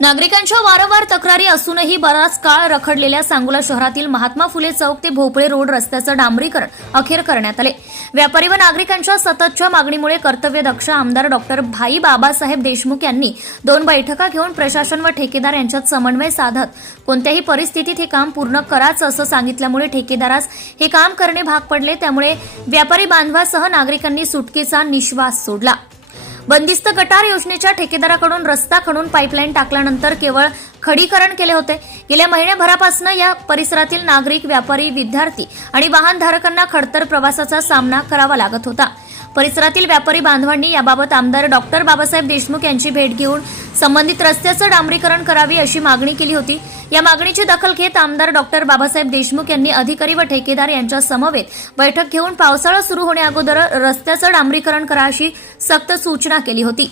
नागरिकांच्या वारंवार तक्रारी असूनही बराच काळ रखडलेल्या सांगोला शहरातील महात्मा फुले चौक ते भोपळे रोड रस्त्याचं डांबरीकरण अखेर करण्यात आले. व्यापारी व नागरिकांच्या सततच्या मागणीमुळे कर्तव्यदक्ष आमदार डॉक्टर भाई बाबासाहेब देशमुख यांनी दोन बैठका घेऊन प्रशासन व ठेकेदार यांच्यात समन्वय साधत कोणत्याही परिस्थितीत हे काम पूर्ण कराच असं सांगितल्यामुळे ठेकेदारास हे काम करणे भाग पडले. त्यामुळे व्यापारी बांधवासह नागरिकांनी सुटकेचा निश्वास सोडला. बंदिस्त गटार योजनेच्या ठेकेदाराकडून रस्ता खणून पाईपलाईन टाकल्यानंतर केवळ खडीकरण केले होते. गेल्या महिन्याभरापासून या परिसरातील नागरिक व्यापारी विद्यार्थी आणि वाहनधारकांना खडतर प्रवासाचा सामना करावा लागत होता. परिसरातील व्यापारी बांधवांनी याबाबत आमदार डॉक्टर बाबासाहेब देशमुख यांची भेट घेऊन संबंधित रस्त्याचं डांबरीकरण करावी अशी मागणी केली होती. या मागणीची दखल घेत आमदार डॉक्टर बाबासाहेब देशमुख यांनी अधिकारी व ठेकेदार यांच्या समवेत बैठक घेऊन पावसाळा सुरू होण्याअगोदर रस्त्याचं डांबरीकरण करा अशी सक्त सूचना केली होती.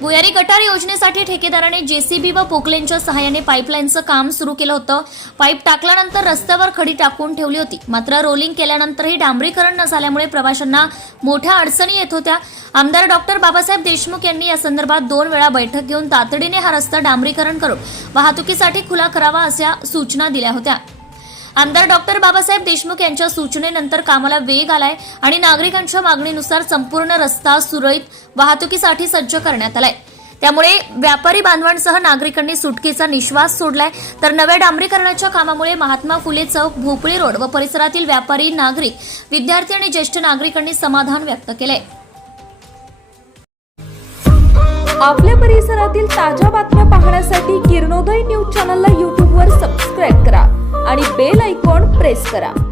भुयारी गटार योजनेसाठी ठेकेदाराने जेसीबी व पोकलेनच्या सहाय्याने पाईपलाईनचं काम सुरू केलं होतं. पाईप टाकल्यानंतर रस्त्यावर खडी टाकून ठेवली होती. मात्र रोलिंग केल्यानंतरही डांबरीकरण न झाल्यामुळे प्रवाशांना मोठ्या अडचणी येत होत्या. आमदार डॉक्टर बाबासाहेब देशमुख यांनी या संदर्भात दोन वेळा बैठक घेऊन तातडीने हा रस्ता डांबरीकरण करून वाहतुकीसाठी खुला करावा अशा सूचना दिल्या होत्या. आमदार डॉक्टर बाबासाहेब देशमुख यांच्या सूचनेनंतर कामाला वेग आलाय आणि नागरिकांच्या मागणीनुसार संपूर्ण रस्ता सुरळीत वाहतुकीसाठी सज्ज करण्यात आलाय. त्यामुळे व्यापारी बांधवांसह नागरिकांनी सुटकेचा निश्वास सोडलाय. तर नव्या डांबरीकरणाच्या कामामुळे महात्मा फुले चौक भोपळी रोड व परिसरातील व्यापारी नागरिक विद्यार्थी आणि ज्येष्ठ नागरिकांनी समाधान व्यक्त केलंय. आपल्या परिसरातील ताज्या बातम्या पाहण्यासाठी बेल आयकॉन प्रेस करा.